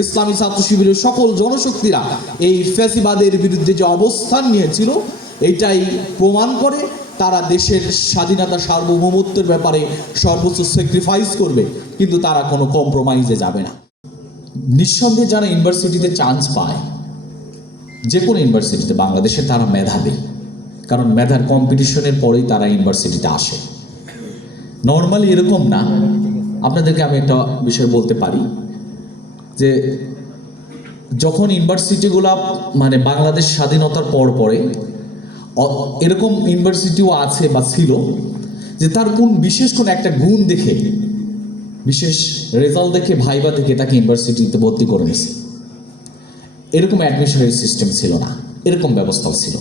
ইসলামী ছাত্র শিবিরের সকল জনশক্তিরা এই ফ্যাসিবাদের বিরুদ্ধে যে অবস্থান নিয়েছিল এটাই প্রমাণ করে তারা দেশের স্বাধীনতা সার্বভৌমত্বের ব্যাপারে সর্বোচ্চ স্যাক্রিফাইস করবে, কিন্তু তারা কোনো কম্প্রোমাইজে যাবে না। নিঃসন্দেহে যারা ইউনিভার্সিটিতে চান্স পায়, যে কোনো ইউনিভার্সিটিতে বাংলাদেশে তারা মেধাবী, কারণ মেধার কম্পিটিশনের পরেই তারা ইউনিভার্সিটিতে আসে। নর্মালি এরকম না। আপনাদেরকে আমি একটা বিষয় বলতে পারি। যে যখন ইউনিভার্সিটিগুলা মানে বাংলাদেশ স্বাধীনতার পর পরে এরকম ইউনিভার্সিটিও আছে বা ছিল যে তার কোন বিশেষ কোন একটা গুণ দেখে, বিশেষ রেজাল্ট দেখে ভাইবা দেখে তাকে ইউনিভার্সিটিতে ভর্তি করে নিছে এরকম অ্যাডমিশনের সিস্টেম ছিল না, এরকম ব্যবস্থাও ছিল।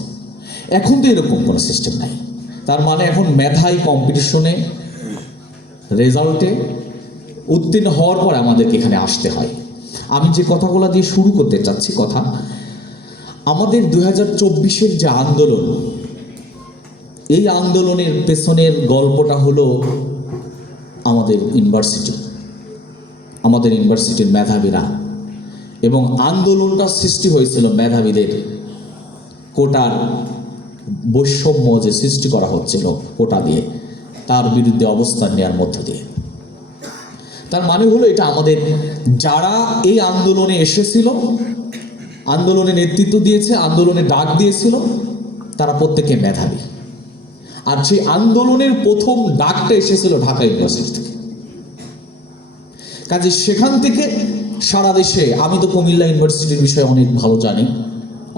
এখন তো এরকম কোনো সিস্টেম নাই। তার মানে এখন মেধাই কম্পিটিশনে রেজাল্টে উত্তীর্ণ হওয়ার পর আমাদেরকে এখানে আসতে হয়। আমি যে কথাগুলো দিয়ে শুরু করতে চাচ্ছি কথা, আমাদের দুই হাজার চব্বিশের যে আন্দোলন, এই আন্দোলনের পেছনের গল্পটা হলো আমাদের ইউনিভার্সিটি, আমাদের ইউনিভার্সিটির মেধাবীরা। এবং আন্দোলনটা সৃষ্টি হয়েছিল মেধাবীদের কোটার বৈষম্য যে সৃষ্টি করা হচ্ছিল কোটা দিয়ে, তার বিরুদ্ধে অবস্থান নেওয়ার মধ্য দিয়ে। তার মানে হলো এটা আমাদের যারা এই আন্দোলনে এসেছিল, আন্দোলনে নেতৃত্ব দিয়েছে, আন্দোলনে ডাক দিয়েছিল, তারা প্রত্যেকে মেধাবী। আর সেই আন্দোলনের প্রথম ডাকটা এসেছিল ঢাকা ইউনিভার্সিটি থেকে। কাজে সেখান থেকে সারা দেশে, আমি তো কুমিল্লা ইউনিভার্সিটির বিষয়ে অনেক ভালো জানি,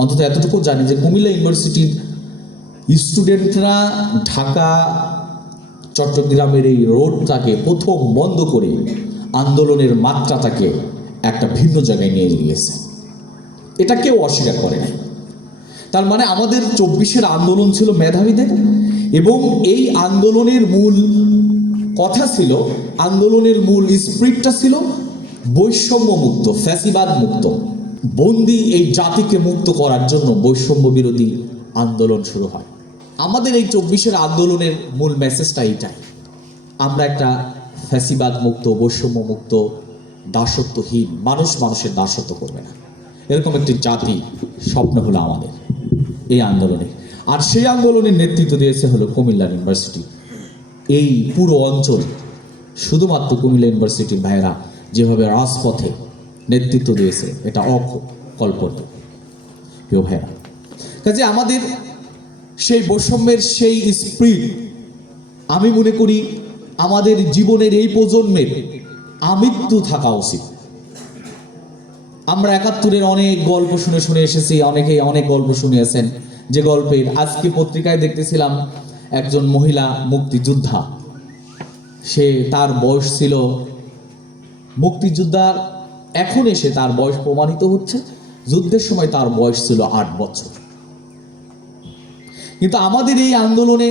অন্তত এতটুকু জানি যে কুমিল্লা ইউনিভার্সিটির স্টুডেন্টরা ঢাকা চট্টগ্রামের এই রোডটাকে প্রথম বন্ধ করে আন্দোলনের মাত্রাটাকে একটা ভিন্ন জায়গায় নিয়ে গিয়েছে। এটা কেউ অস্বীকার করে নাই। তার মানে আমাদের চব্বিশের আন্দোলন ছিল মেধাবীদের এবং এই আন্দোলনের মূল কথা ছিল, আন্দোলনের মূল স্প্রিটটা ছিল বৈষম্য মুক্ত ফ্যাসিবাদ মুক্ত বন্দি এই জাতিকে মুক্ত করার জন্য বৈষম্য বিরোধী আন্দোলন শুরু হয়। আমাদের এই চব্বিশের আন্দোলনের মূল মেসেজটা এইটাই। আমরা একটা ফ্যাসিবাদ মুক্ত বৈষম্য মুক্ত দাসত্বহীন, মানুষ মানুষের দাসত্ব করবে না। এরকম একটি জাতি স্বপ্ন হলো আমাদের এই আন্দোলনে আর সেই আন্দোলনের নেতৃত্ব দিয়েছে হলো কুমিল্লা ইউনিভার্সিটি। এই পুরো অঞ্চল, শুধুমাত্র কুমিল্লা ইউনিভার্সিটির ভাইয়েরা যেভাবে রাজপথে নেতৃত্ব দিয়েছে, এটা অকল্পনীয়। প্রিয় ভাইয়েরা কাজে আমাদের সেই বৈষম্যের সেই স্প্রিট আমি মনে করি আমাদের জীবনের এই প্রজন্মের আমৃত্যু থাকা উচিত। আমরা একাত্তরের অনেক গল্প শুনে শুনে এসেছি, অনেকেই অনেক গল্প শুনিয়েছেন যে গল্পের। আজকে পত্রিকায় দেখতেছিলাম একজন মহিলা মুক্তিযোদ্ধা। সে তার বয়স ছিল, মুক্তিযোদ্ধার এখন এসে তার বয়স প্রমাণিত হচ্ছে, যুদ্ধের সময় তার বয়স ছিল আট বছর। কিন্তু আমাদের এই আন্দোলনে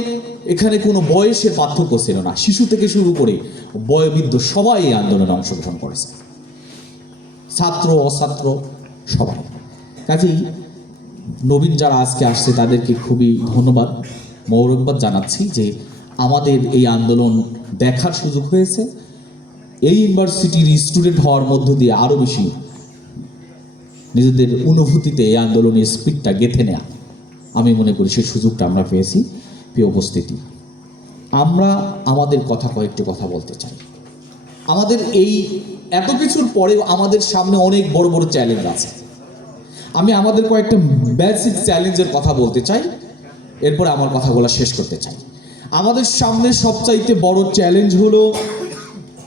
এখানে কোনো বয়সের পার্থক্য ছিল না। শিশু থেকে শুরু করে বয়বৃদ্ধ সবাই এই আন্দোলনে অংশগ্রহণ করেছে। ছাত্র, অছাত্র সবাই। কাজেই নবীন যারা আজকে আসছে, তাদেরকে খুবই ধন্যবাদ মৌরকবাদ জানাচ্ছি যে আমাদের এই আন্দোলন দেখার সুযোগ হয়েছে। এই ইউনিভার্সিটির স্টুডেন্ট হওয়ার মধ্য দিয়ে আরও বেশি নিজেদের অনুভূতিতে এই আন্দোলনের স্পিডটা গেঁথে নেয়া। আমি মনে করি সেই সুযোগটা আমরা পেয়েছি প্রিয় উপস্থিতি। আমরা আমাদের কথা কয়েকটি কথা বলতে চাই। আমাদের এই এত কিছুর পরেও আমাদের সামনে অনেক বড় বড় চ্যালেঞ্জ আছে। আমি আমাদের কয়েকটা বেসিক চ্যালেঞ্জের কথা বলতে চাই। এরপরে আমার কথাগুলো শেষ করতে চাই। আমাদের সামনে সবচাইতে বড় চ্যালেঞ্জ হলো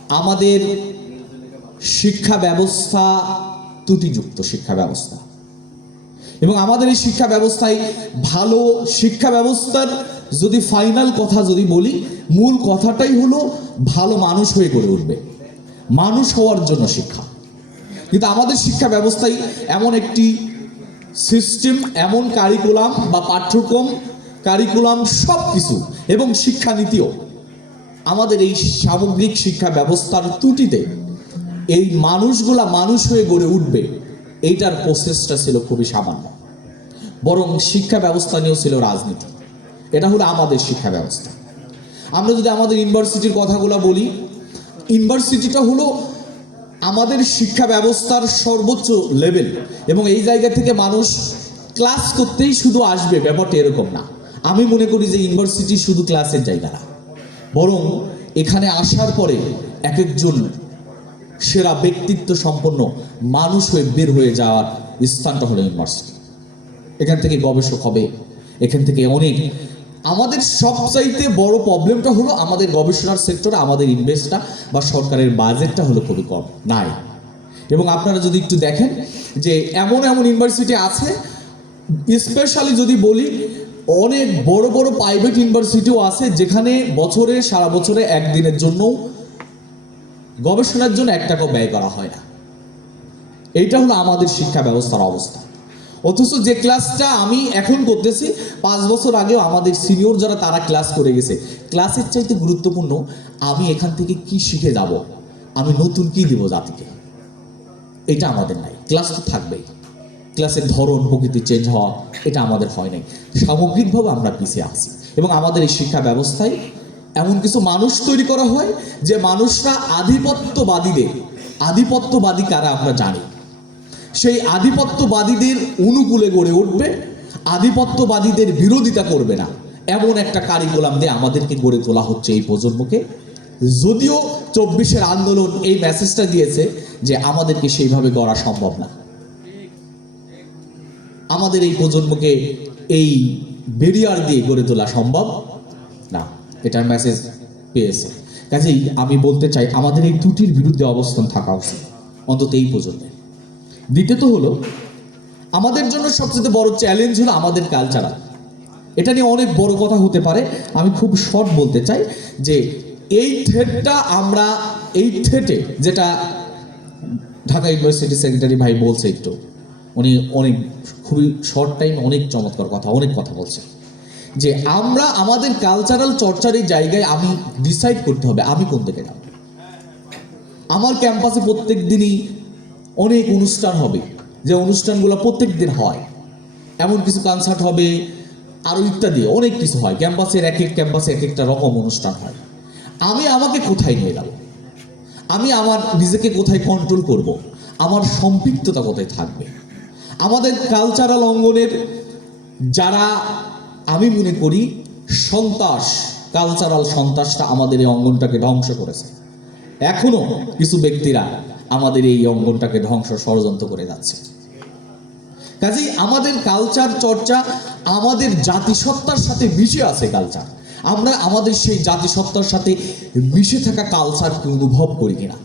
আমাদের শিক্ষা ব্যবস্থা ত্রুটিযুক্ত শিক্ষা ব্যবস্থা। এবং আমাদের এই শিক্ষা ব্যবস্থায় ভালো শিক্ষা ব্যবস্থার যদি ফাইনাল কথা যদি বলি, মূল কথাটাই হলো ভালো মানুষ হয়ে গড়ে উঠবে। মানুষ হওয়ার জন্য শিক্ষা। কিন্তু আমাদের শিক্ষা ব্যবস্থায় এমন একটি সিস্টেম এমন কারিকুলাম বা পাঠ্যক্রম কারিকুলাম সব কিছু এবং শিক্ষানীতিও আমাদের এই সামগ্রিক শিক্ষা ব্যবস্থার ত্রুটিতে এই মানুষগুলা মানুষ হয়ে গড়ে উঠবে। এইটার প্রসেসটা ছিল খুবই সামান্য। বরং শিক্ষা ব্যবস্থা নিয়েও ছিল রাজনীতি। এটা হলো আমাদের শিক্ষা ব্যবস্থা। আমরা যদি আমাদের ইউনিভার্সিটির কথাগুলো বলি, ইউনিভার্সিটিটা হলো আমাদের শিক্ষা ব্যবস্থার সর্বোচ্চ লেভেল এবং এই জায়গা থেকে মানুষ ক্লাস করতেই শুধু আসবে, ব্যাপারটা এরকম না। আমি মনে করি যে ইউনিভার্সিটি শুধু ক্লাসের জায়গা না। বরং এখানে আসার পরে এক একজন সেরা ব্যক্তিত্ব সম্পন্ন মানুষ হয়ে বের হয়ে যাওয়ার স্থানটা হলো ইউনিভার্সিটি। এখান থেকে গবেষক হবে। এখান থেকে অনেক আমাদের সবচাইতে বড় প্রবলেমটা হলো আমাদের গবেষণার সেক্টরে আমাদের ইনভেস্টটা বা সরকারের বাজেটটা হলো খুবই কম, নাই। এবং আপনারা যদি একটু দেখেন যে এমন এমন ইউনিভার্সিটি আছে, স্পেশালি যদি বলি অনেক বড় বড় প্রাইভেট ইউনিভার্সিটিও আছে যেখানে বছরে, সারা বছরে একদিনের জন্যও গবেষণার জন্য এক টাকাও ব্যয় করা হয় না। এইটা হলো আমাদের শিক্ষা ব্যবস্থার অবস্থা। অথচ যে ক্লাসটা আমি এখন করতেছি, পাঁচ বছর আগেও আমাদের সিনিয়র যারা, তারা ক্লাস করে গেছে। ক্লাসের চাইতে গুরুত্বপূর্ণ, আমি এখান থেকে কি শিখে যাব? আমি নতুন কি দিব জাতিকে? এটা আমাদের নাই। ক্লাস তো থাকবেই। ক্লাসের ধরন, প্রকৃতি চেঞ্জ হওয়া, এটা আমাদের হয় নাই। সামগ্রিকভাবে আমরা পিছিয়ে আছি। এবং আমাদের এই শিক্ষা ব্যবস্থায় এমন কিছু মানুষ তৈরি করা হয় যে মানুষরা আধিপত্যবাদীদের, আধিপত্যবাদী কারা আমরা জানি। সেই আধিপত্যবাদীদের অনুকূলে গড়ে উঠবে, আধিপত্যবাদীদের বিরোধিতা করবে না। এমন একটা কারিকুলাম দিয়ে আমাদেরকে গড়ে তোলা হচ্ছে এই প্রজন্মকে। যদিও চব্বিশের আন্দোলন এই মেসেজটা দিয়েছে যে আমাদেরকে সেইভাবে গড়া সম্ভব না। আমাদের এই প্রজন্মকে এই বেরিয়ার দিয়ে গড়ে তোলা সম্ভব। এটার মেসেজ পেয়েছে। কাজেই আমি বলতে চাই, আমাদের এই ত্রুটির বিরুদ্ধে অবস্থান থাকা উচিত, অন্তত এই প্রজন্মে। দ্বিতীয়ত হলো, আমাদের জন্য সবচেয়ে বড় চ্যালেঞ্জ হলো আমাদের কালচারাল এটা নিয়ে অনেক বড় কথা হতে পারে। আমি খুব শর্ট বলতে চাই যে, এই থ্রেডটা আমরা, এই থ্রেটে যেটা ঢাকা ইউনিভার্সিটি সেক্রেটারি ভাই বলছে একটু, উনি অনেক, খুবই শর্ট টাইম অনেক চমৎকার কথা, অনেক কথা বলছে যে আমরা আমাদের কালচারাল চর্চার এই জায়গায় আমি ডিসাইড করতে হবে, আমি কোন দিকে যাব। আমার ক্যাম্পাসে প্রত্যেক দিনই অনেক অনুষ্ঠান হবে, যে অনুষ্ঠানগুলো প্রত্যেক দিন হয়। এমন কিছু কনসার্ট হবে আরও ইত্যাদি, অনেক কিছু হয়। ক্যাম্পাসের এক এক ক্যাম্পাসে এক একটা রকম অনুষ্ঠান হয়। আমি আমাকে কোথায় নিয়ে যাব? আমি আমার নিজেকে কোথায় কন্ট্রোল করব? আমার সম্পৃক্ততা কোথায় থাকবে? আমাদের কালচারাল অঙ্গনের যারা আমি মনে করি সন্ত্রাস কালচারাল সন্ত্রাসটা আমাদের এই অঙ্গনটাকে ধ্বংস করেছে। এখনও কিছু ব্যক্তিরা আমাদের এই অঙ্গনটাকে ধ্বংস ষড়যন্ত্র করে যাচ্ছে। কাজেই আমাদের কালচার চর্চা, আমাদের জাতিসত্তার সাথে মিশে আছে কালচার আমরা আমাদের সেই জাতিসত্তার সাথে মিশে থাকা কালচারকে অনুভব করি কিনা?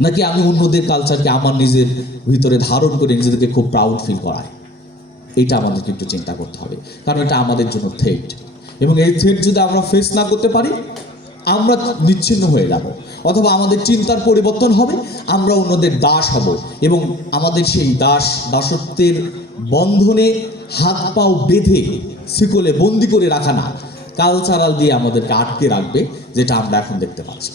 নাকি আমি অন্যদের কালচারকে আমার নিজের ভিতরে ধারণ করে নিজেদেরকে খুব প্রাউড ফিল করায় এইটা আমাদেরকে একটু চিন্তা করতে হবে। কারণ এটা আমাদের জন্য থ্রেট এবং এই থ্রেট যদি আমরা ফেস না করতে পারি, আমরা নিচ্ছিন্ন হয়ে যাব। অথবা আমাদের চিন্তার পরিবর্তন হবে, আমরা অন্যদের দাস হব। এবং আমাদের সেই দাস, দাসত্বের বন্ধনে হাত পাও বেঁধে শিকলে বন্দি করে রাখা না। কালচারাল দিয়ে আমাদেরকে আটকে রাখবে, যেটা আমরা এখন দেখতে পাচ্ছি।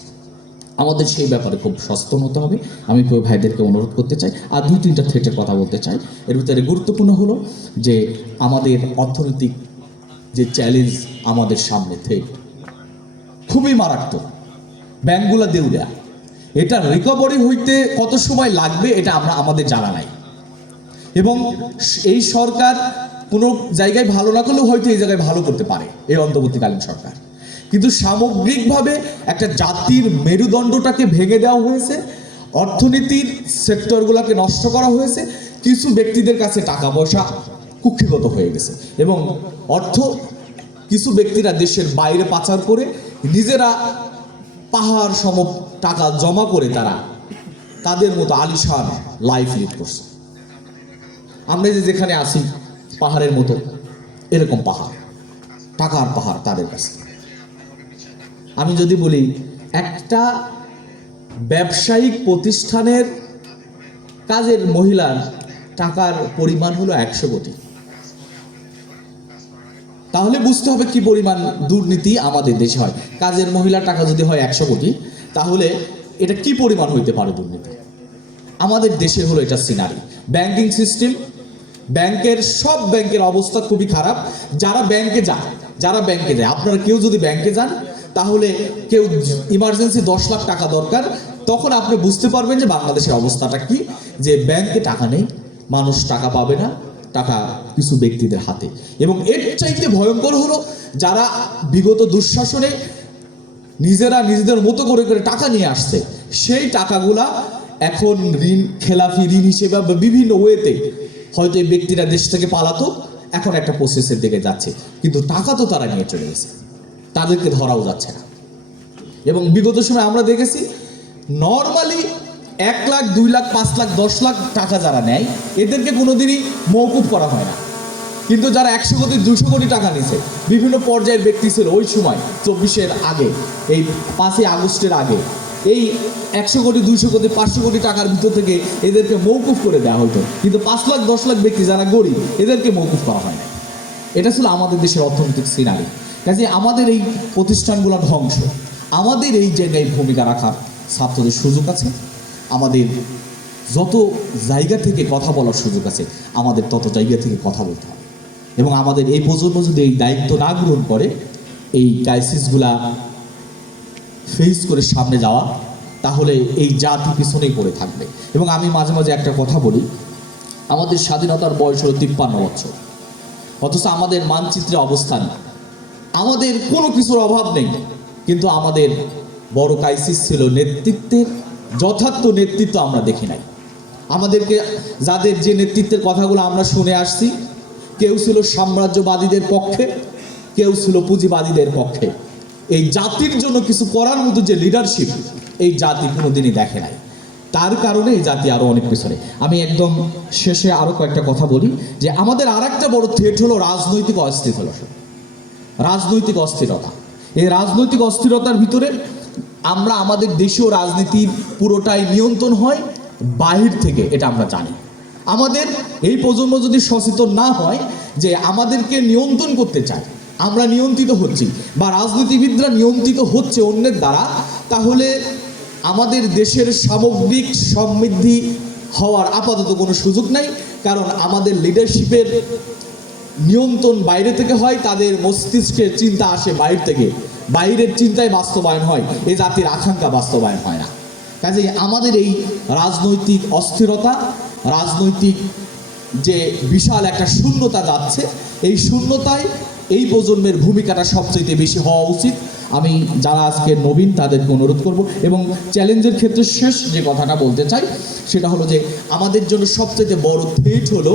আমাদের সেই ব্যাপারে খুব সচেতন হতে হবে। আমি প্রিয় ভাইদেরকে অনুরোধ করতে চাই। আর দুই তিনটা থ্রেটের কথা বলতে চাই। এর ভিতরে গুরুত্বপূর্ণ হলো যে, আমাদের অর্থনৈতিক যে চ্যালেঞ্জ আমাদের সামনে থ্রেট খুবই মারাত্মক। ব্যাংকগুলো দেউলিয়া। এটা রিকভারি হইতে কত সময় লাগবে এটা আমরা, আমাদের জানা নাই। এবং এই সরকার কোনো জায়গায় ভালো না করলেও হয়তো এই জায়গায় ভালো করতে পারে, এই অন্তর্বর্তীকালীন সরকার। কিন্তু সামগ্রিকভাবে একটা জাতির মেরুদণ্ডটাকে ভেঙে দেওয়া হয়েছে, অর্থনীতির সেক্টরগুলোকে নষ্ট করা হয়েছে, কিছু ব্যক্তিদের কাছে টাকা পয়সা কুক্ষিগত হয়ে গেছে এবং অর্থ কিছু ব্যক্তিরা দেশের বাইরে পাচার করে নিজেরা পাহাড় সম টাকা জমা করে তারা তাদের মতো আলিশান লাইফ লিড করছে। আমরা যে যেখানে আসি পাহাড়ের মতো, এরকম পাহাড়, টাকার পাহাড় তাদের কাছে। আমি যদি বলি, একটা ব্যবসায়িক প্রতিষ্ঠানের কাজের মহিলার টাকার পরিমাণ হলো একশো কোটি। তাহলে বুঝতে হবে কি পরিমাণ দুর্নীতি আমাদের দেশে হয়। কাজের মহিলার টাকা যদি হয় একশো কোটি, তাহলে এটা কি পরিমাণ হইতে পারে দুর্নীতি? আমাদের দেশে হলো এটা সিনারি। ব্যাংকিং সিস্টেম, ব্যাংকের সব ব্যাংকের অবস্থা খুবই খারাপ। যারা ব্যাংকে যায়, যারা ব্যাংকে যায়, আপনারা কেউ যদি ব্যাংকে যান তাহলে কেউ ইমার্জেন্সি দশ লাখ টাকা দরকার, তখন আপনি বুঝতে পারবেন যে বাংলাদেশের অবস্থাটা কি, যে ব্যাংকে টাকা নেই, মানুষ টাকা পাবে না, টাকা কিছু ব্যক্তিদের হাতে। এবং এর চাইতে ভয়ঙ্কর হলো যারা বিগত দুঃশাসনে নিজেরা নিজেদের মতো করে করে টাকা নিয়ে আসছে, সেই টাকাগুলা এখন ঋণ, খেলাফি, ঋণ হিসেবে বিভিন্ন ওয়েতে হয়তো এই ব্যক্তিরা দেশ থেকে পালাতো, এখন একটা প্রসেসের দিকে যাচ্ছে। কিন্তু টাকা তো তারা নিয়ে চলে গেছে। তাদেরকে ধরাও যাচ্ছে না। এবং বিগত সময় আমরা দেখেছি নর্মালি এক লাখ, দুই লাখ, পাঁচ লাখ, দশ লাখ টাকা যারা নেয়, এদেরকে কোনোদিনই মৌকুব করা হয় না। কিন্তু যারা একশো কোটি, দুশো কোটি টাকা নিছে বিভিন্ন পর্যায়ের ব্যক্তি ছিল ওই সময়, চব্বিশের আগে, এই পাঁচই আগস্টের আগে, এই একশো কোটি, দুশো কোটি, পাঁচশো কোটি টাকার ভিতর থেকে এদেরকে মৌকুফ করে দেওয়া হতো। কিন্তু পাঁচ লাখ, দশ লাখ ব্যক্তি যারা গরিব, এদেরকে মৌকুফ করা হয় না এটা ছিল আমাদের দেশের অর্থনৈতিক সিনারি। কাজে আমাদের এই প্রতিষ্ঠানগুলো ধ্বংস। আমাদের এই জায়গায় ভূমিকা রাখার ছাত্রদের সুযোগ আছে। আমাদের যত জায়গা থেকে কথা বলার সুযোগ আছে, আমাদের তত জায়গা থেকে কথা বলতে হবে। এবং আমাদের এই প্রজন্ম যদি এই দায়িত্ব না গ্রহণ করে, এই ক্রাইসিসগুলা ফেস করে সামনে যাওয়া, তাহলে এই জাতি পিছনেই পড়ে থাকবে। এবং আমি মাঝে মাঝে একটা কথা বলি, আমাদের স্বাধীনতার বয়স হলো তিপ্পান্ন বছর। অথচ আমাদের মানচিত্রে অবস্থান আমাদের কোনো কিছুর অভাব নেই। কিন্তু আমাদের বড় ক্রাইসিস ছিল নেতৃত্বের, যথার্থ নেতৃত্ব আমরা দেখি নাই। আমাদেরকে যাদের যে নেতৃত্বের কথাগুলো আমরা শুনে আসছি, কেউ ছিল সাম্রাজ্যবাদীদের পক্ষে, কেউ ছিল পুঁজিবাদীদের পক্ষে। এই জাতির জন্য কিছু করার মতো যে লিডারশিপ এই জাতি কোনোদিনই দেখে নাই। তার কারণে এই জাতি আরও অনেক পিছনে। আমি একদম শেষে আরও কয়েকটা কথা বলি যে, আমাদের আর একটা বড় থ্রেট হলো রাজনৈতিক অস্থিরতা রাজনৈতিক অস্থিরতা। এই রাজনৈতিক অস্থিরতার ভিতরে আমরা আমাদের দেশীয় রাজনীতির পুরোটাই নিয়ন্ত্রণ হয়, বাহির থেকে এটা আমরা জানি। আমাদের এই প্রজন্ম যদি সচেতন না হয় যে আমাদেরকে নিয়ন্ত্রণ করতে চায়, আমরা নিয়ন্ত্রিত হচ্ছি বা রাজনীতিবিদরা নিয়ন্ত্রিত হচ্ছে অন্যের দ্বারা, তাহলে আমাদের দেশের সামগ্রিক সমৃদ্ধি হওয়ার আপাতত কোনো সুযোগ নাই, কারণ আমাদের লিডারশিপের নিয়ন্ত্রণ বাইরে থেকে হয়, তাদের মস্তিষ্কের চিন্তা আসে বাইরে থেকে। বাইরের চিন্তায় বাস্তবায়ন হয়, এ জাতির আকাঙ্ক্ষা বাস্তবায়ন হয় না। কাজে আমাদের এই রাজনৈতিক অস্থিরতা, রাজনৈতিক যে বিশাল একটা শূন্যতা যাচ্ছে, এই শূন্যতায় এই প্রজন্মের ভূমিকাটা সবচেয়ে বেশি হওয়া উচিত। আমি যারা আজকে নবীন, তাদেরকে অনুরোধ করব এবং চ্যালেঞ্জের ক্ষেত্রে শেষ যে কথাটা বলতে চাই, সেটা হলো যে আমাদের জন্য সবচেয়ে বড় থ্রেট হলো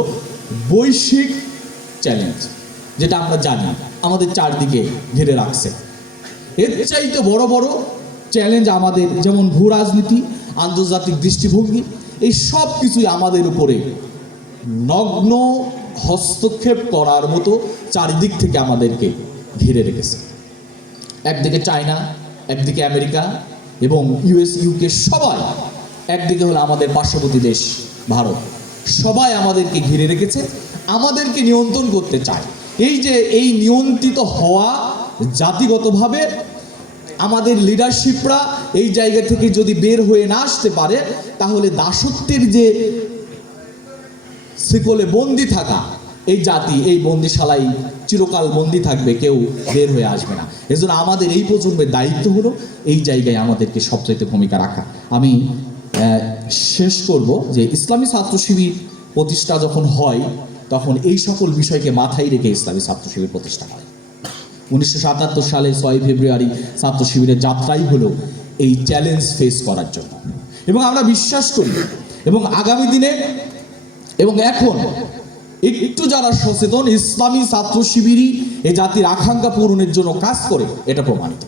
বৈশ্বিক চ্যালেঞ্জ যেটা আমরা জানি, আমাদের চারদিকে ঘিরে রাখছে। এর চাইতে বড় বড় চ্যালেঞ্জ আমাদের যেমন ভূ রাজনীতি, আন্তর্জাতিক দৃষ্টিভঙ্গি, এই সব কিছুই আমাদের উপরে নগ্ন হস্তক্ষেপ করার মতো চারিদিক থেকে আমাদেরকে ঘিরে রেখেছে। একদিকে চায়না, একদিকে আমেরিকা এবং ইউএস ইউকে সবাই, একদিকে হলো আমাদের পার্শ্ববর্তী দেশ, ভারত। সবাই আমাদেরকে ঘিরে রেখেছে, আমাদেরকে নিয়ন্ত্রণ করতে চায়। এই যে এই নিয়ন্ত্রিত হওয়া জাতিগতভাবে আমাদের লিডারশিপরা এই জায়গা থেকে যদি বের হয়ে না আসতে পারে, তাহলে দাসত্বের যে শিকলে বন্দি থাকা এই জাতি, এই বন্দিশালাই চিরকাল বন্দি থাকবে, কেউ বের হয়ে আসবে না। এজন্য আমাদের এই প্রজন্মের দায়িত্ব হলো এই জায়গায় আমাদেরকে সবচাইতে ভূমিকা রাখা। আমি শেষ করব যে ইসলামী ছাত্র শিবির প্রতিষ্ঠা যখন হয়, তখন এই সকল বিষয়কে মাথায় রেখে ইসলামী ছাত্র শিবির প্রতিষ্ঠা হয়। উনিশশো সাতাত্তর সালে ছয় ফেব্রুয়ারি ছাত্র শিবিরের যাত্রাই হলো এই চ্যালেঞ্জ ফেস করার জন্য। এবং আমরা বিশ্বাস করি, এবং আগামী দিনে, এবং এখন একটু যারা সচেতন, ইসলামী ছাত্র শিবিরই এ জাতির আকাঙ্ক্ষা পূরণের জন্য কাজ করে, এটা প্রমাণিত।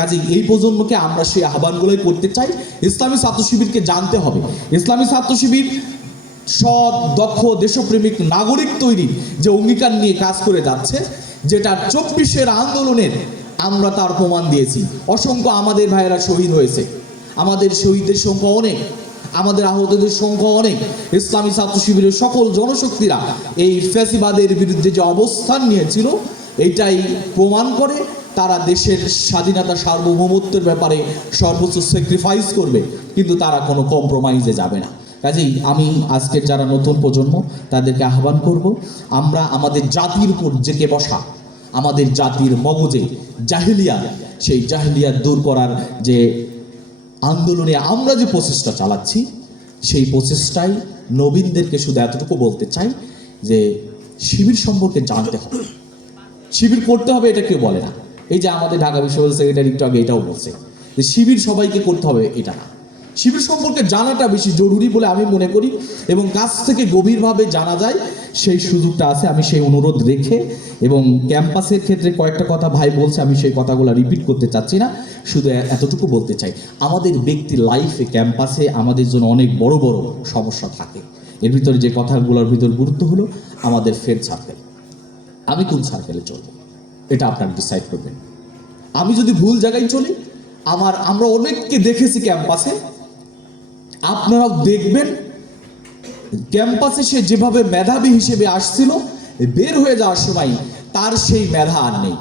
কাজে এই প্রজন্মকে আমরা সেই আহ্বানগুলোই করতে চাই। ইসলামী ছাত্র শিবিরকে জানতে হবে। ইসলামী ছাত্র শিবির সৎ, দক্ষ, দেশপ্রেমিক নাগরিক তৈরি যে অঙ্গীকার নিয়ে কাজ করে যাচ্ছে, যেটা চব্বিশের আন্দোলনের আমরা তার প্রমাণ দিয়েছি। অসংখ্য আমাদের ভাইয়েরা শহীদ হয়েছে। আমাদের শহীদদের সংখ্যা অনেক, আমাদের আহতদের সংখ্যা অনেক। ইসলামী ছাত্র শিবিরের সকল জনশক্তিরা এই ফ্যাসিবাদের বিরুদ্ধে যে অবস্থান নিয়েছিল এটাই প্রমাণ করে তারা দেশের স্বাধীনতা সার্বভৌমত্বের ব্যাপারে সর্বোচ্চ স্যাক্রিফাইস করবে, কিন্তু তারা কোনো কম্প্রোমাইজে যাবে না। কাজেই আমি আজকের যারা নতুন প্রজন্ম, তাদেরকে আহ্বান করব, আমরা আমাদের জাতির উপর জেকে বসা, আমাদের জাতির মগজে জাহিলিয়া, সেই জাহিলিয়া দূর করার যে আন্দোলনে আমরা যে প্রচেষ্টা চালাচ্ছি, সেই প্রচেষ্টায় নবীনদেরকে শুধু এতটুকু বলতে চাই যে শিবির সম্পর্কে জানতে হবে। শিবির করতে হবে এটা কেউ বলে না। এই যে আমাদের ঢাকা বিশ্ববিদ্যালয় সেক্রেটারি একটু আগে এটাও বলছে যে শিবির সবাইকে করতে হবে এটা না। শিবির সম্পর্কে জানাটা বেশি জরুরি বলে আমি মনে করি এবং কাছ থেকে গভীরভাবে জানা যায় সেই সুযোগটা আছে, আমি সেই অনুরোধ রেখে এবং ক্যাম্পাসের ক্ষেত্রে কয়েকটা কথা ভাই বলছে, আমি সেই কথাগুলো রিপিট করতে চাচ্ছি না, শুধু এতটুকু বলতে চাই। আমাদের ব্যক্তি লাইফে ক্যাম্পাসে আমাদের জন্য অনেক বড় বড় সমস্যা থাকে। এর ভিতরে যে কথাগুলোর ভিতর গুরুত্ব হলো আমাদের ফ্রেন্ড সার্কেল আমি কোন সার্কেলে চলবো? এটা আপনারা ডিসাইড করবেন। আমি যদি ভুল জায়গায় চলি, আমার, আমরা অনেককে দেখেছি ক্যাম্পাসে। আপনারাও দেখবেন, ক্যাম্পাসে সে যেভাবে মেধাবী হিসেবে আসছিল বের হয়ে যাওয়ার সময় তার সেই মেধা আর নেই।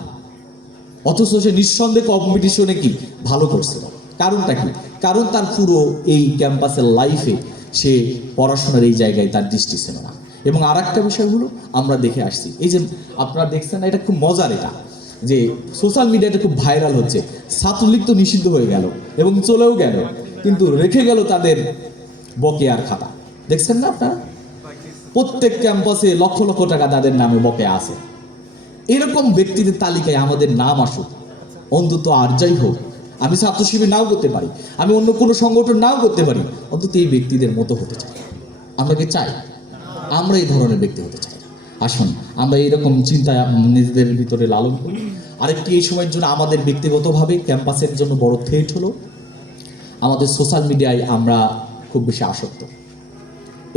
অথচ সে নিঃসন্দেহে কম্পিটিশনে কি? ভালো করছিল। কারণটা কি? কারণ তার পুরো এই ক্যাম্পাসের লাইফে সে পড়াশোনার এই জায়গায় তার দৃষ্টি ছিল না। এবং আর একটা বিষয় হলো, আমরা দেখে আসছি। এই যে আপনারা দেখছেন না, এটা খুব মজার এটা, যে সোশ্যাল মিডিয়াতে খুব ভাইরাল হচ্ছে। ছাত্রলীগ তো নিষিদ্ধ হয়ে গেল এবং চলেও গেল, কিন্তু রেখে গেল তাদের বকেয়ার খাতা। দেখছেন না আপনারা? প্রত্যেক ক্যাম্পাসে লক্ষ লক্ষ টাকা তাদের নামে বকেয়া আছে। এরকম ব্যক্তিদের তালিকায় আমাদের নাম আসুক, অন্তত আর যাই হোক, আমি ছাত্র শিবির নাও করতে পারি, আমি অন্য কোনো সংগঠন নাও করতে পারি, অন্তত এই ব্যক্তিদের মতো হতে চাই। আমরা কি চাই? আমরা এই ধরনের ব্যক্তি হতে চাই না। আসুন, আমরা এইরকম চিন্তা নিজেদের ভিতরে লালন করি। আরেকটি এই সময়ের জন্য আমাদের ব্যক্তিগতভাবে ক্যাম্পাসের জন্য বড় থ্রেট হলো, আমাদের সোশ্যাল মিডিয়ায় আমরা খুব বেশি আসক্ত।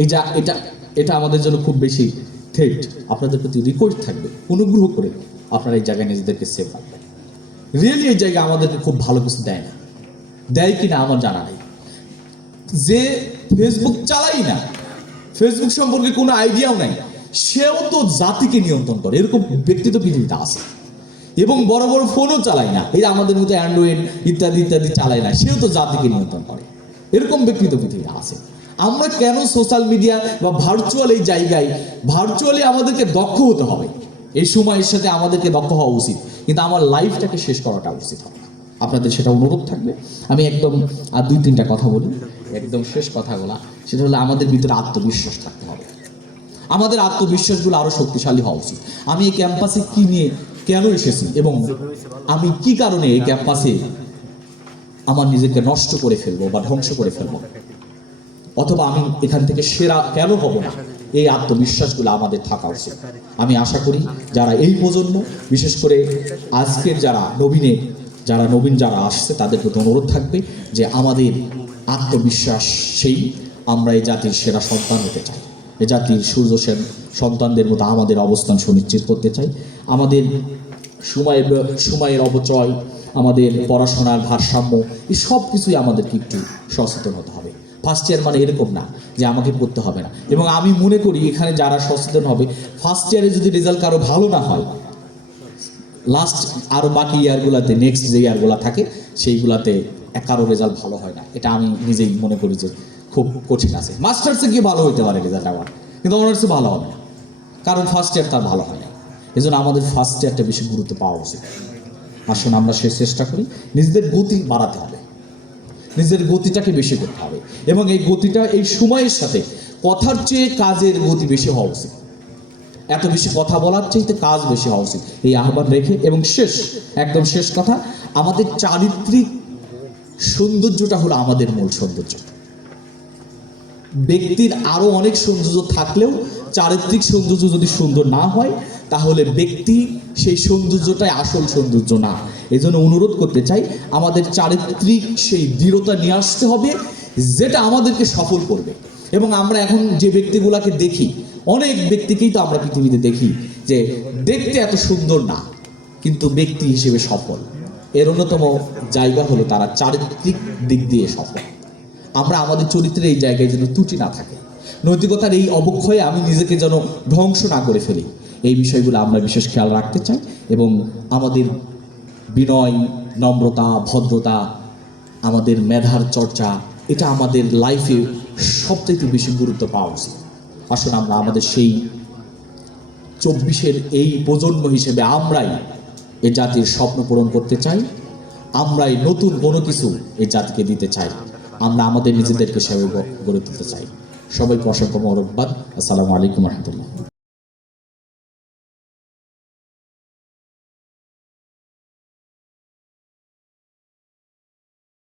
এই যা এটা এটা আমাদের জন্য খুব বেশি থ্রেট আপনাদের প্রতি রিকোয়েস্ট থাকবে, অনুগ্রহ করে আপনারা এই জায়গায় নিজেদেরকে সেভ রাখবেন। রিয়েলি এই জায়গায় আমাদেরকে খুব ভালো কিছু দেয় না। দেয় কি না আমার জানা নেই। যে ফেসবুক চালাই না ফেসবুক সম্পর্কে কোনো আইডিয়াও নাই। সেও তো জাতিকে নিয়ন্ত্রণ করে, এরকম ব্যক্তি তো পৃথিবীতে আছে। এবং বড় বড় ফোনও চালায় না, এই আমাদের মতো অ্যান্ড্রয়েড ইত্যাদি ইত্যাদি চালায় না, সেও তো জাতিকে নিয়ন্ত্রণ করে। এরকম ব্যক্তি তো পৃথিবীতে আছে। আমরা কেন সোশ্যাল মিডিয়া বা ভার্চুয়াল এই জায়গায় ভার্চুয়ালি আমাদেরকে দক্ষ হতে হবে? এই সময়ের সাথে আমাদেরকে দক্ষ হওয়া উচিত। কিন্তু আমার লাইফটাকে শেষ করাটা উচিত হবে আপনাদের সেটা অনুরোধ থাকবে। আমি একদম আর দুই তিনটা কথা বলি। একদম শেষ কথাগুলা, সেটা হলো আমাদের ভিতরে আত্মবিশ্বাস থাকতে হবে। আমাদের আত্মবিশ্বাসগুলো আরও শক্তিশালী হওয়া উচিত। আমি এই ক্যাম্পাসে কি নিয়ে কেন এসেছি এবং আমি কি কারণে এই ক্যাম্পাসে আমার নিজেকে নষ্ট করে ফেলব বা ধ্বংস করে ফেলব? অথবা আমি এখান থেকে সেরা কেন হব না? এই আত্মবিশ্বাসগুলো আমাদের থাকা উচিত। আমি আশা করি যারা এই প্রজন্ম, বিশেষ করে আজকের যারা নবীনে, যারা নবীন যারা আসছে তাদের প্রতি অনুরোধ থাকবে যে আমাদের আত্মবিশ্বাস, সেই আমরা এই জাতির সেরা সন্তান হতে চাই। এ জাতির সূর্য সেন সন্তানদের মতো আমাদের অবস্থান সুনিশ্চিত করতে চাই। আমাদের সময়ের সময়ের অপচয়, আমাদের পড়াশোনার ভারসাম্য, এই সব কিছুই আমাদেরকে একটু সচেতন হতে হবে। ফার্স্ট ইয়ার মানে এরকম না যে আমাকে পড়তে হবে না। এবং আমি মনে করি এখানে যারা সচেতন হবে ফার্স্ট ইয়ারে যদি রেজাল্ট কারও ভালো না হয় লাস্ট আরও বাকি ইয়ারগুলোতে নেক্সট যে ইয়ারগুলো থাকে, সেইগুলাতে কারও রেজাল্ট ভালো হয় না। এটা আমি নিজেই মনে করি যে খুব কঠিন আছে। মাস্টার্সে গিয়ে ভালো হইতে পারে রেজাল্ট আমার কিন্তু অনার্সে ভালো হবে না। কারণ ফার্স্ট ইয়ার তার ভালো হয় না এই জন্য আমাদের ফার্স্ট ইয়ারটা বেশি গুরুত্ব পাওয়া উচিত। আসুন আমরা সে চেষ্টা করি, নিজেদের গতি বাড়াতে হবে। নিজের গতিটাকে বেশি করতে হবে। এবং এই গতিটা এই সময়ের সাথে কথার চেয়ে কাজের গতি বেশি হওয়া উচিত। এত বেশি কথা বলার চাইতে কাজ বেশি হওয়া উচিত। এই আহ্বান রেখে এবং শেষ, একদম শেষ কথা, আমাদের চারিত্রিক সৌন্দর্যটা হলো আমাদের মূল সৌন্দর্য। ব্যক্তির আরও অনেক সৌন্দর্য থাকলেও চারিত্রিক সৌন্দর্য যদি সুন্দর না হয়, তাহলে ব্যক্তি সেই সৌন্দর্যটাই আসল সৌন্দর্য না। এই জন্য অনুরোধ করতে চাই, আমাদের চারিত্রিক সেই দৃঢ়তা নিয়ে আসতে হবে, যেটা আমাদেরকে সফল করবে। এবং আমরা এখন যে ব্যক্তিগুলাকে দেখি, অনেক ব্যক্তিকেই তো আমরা পৃথিবীতে দেখি, যে দেখতে এত সুন্দর না, কিন্তু ব্যক্তি হিসেবে সফল। এর অন্যতম জায়গা হলো তারা চারিত্রিক দিক দিয়ে সফল। আমরা আমাদের চরিত্রের এই জায়গায় যেন ত্রুটি না থাকে। নৈতিকতার এই অবক্ষয়ে আমি নিজেকে যেন ধ্বংস না করে ফেলি। এই বিষয়গুলো আমরা বিশেষ খেয়াল রাখতে চাই এবং আমাদের বিনয়, নম্রতা, ভদ্রতা, আমাদের মেধার চর্চা, এটা আমাদের লাইফে সবথেকে বেশি গুরুত্ব পাওয়া উচিত। আসলে আমরা আমাদের সেই চব্বিশের এই প্রজন্ম হিসেবে আমরাই এ জাতির স্বপ্ন পূরণ করতে চাই। আমরা এই নতুন কোনো কিছু এই জাতিকে দিতে চাই। আমরা আমাদের নিজেদেরকে সেভাবে গড়ে তুলতে চাই। সবাইকে অসংখ্য মরব্বাদ আসসালামু আলাইকুম রহমতুল্লাহ।